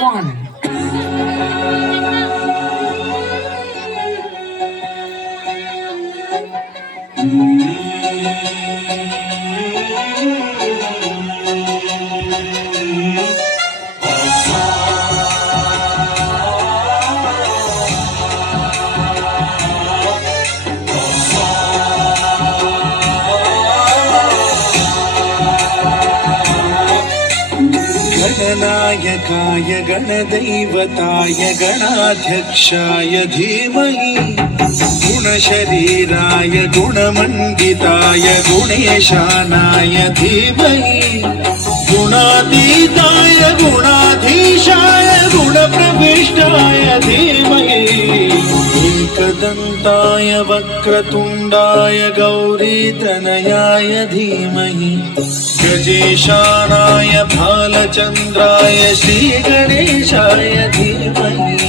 one. गणनायकाय गणदैवताय गणाध्यक्षाय धीमहि गुणशरीराय गुणमण्डिताय गुणेशानाय धीमहि गुणातीताय गुणाधीशाय गुणप्रविष्टाय धीमहि एकदन्ताय वक्रतुण्डाय गौरीतनयाय धीमहि गजेशानाय भालचन्द्राय श्रीगणेशाय धीमहि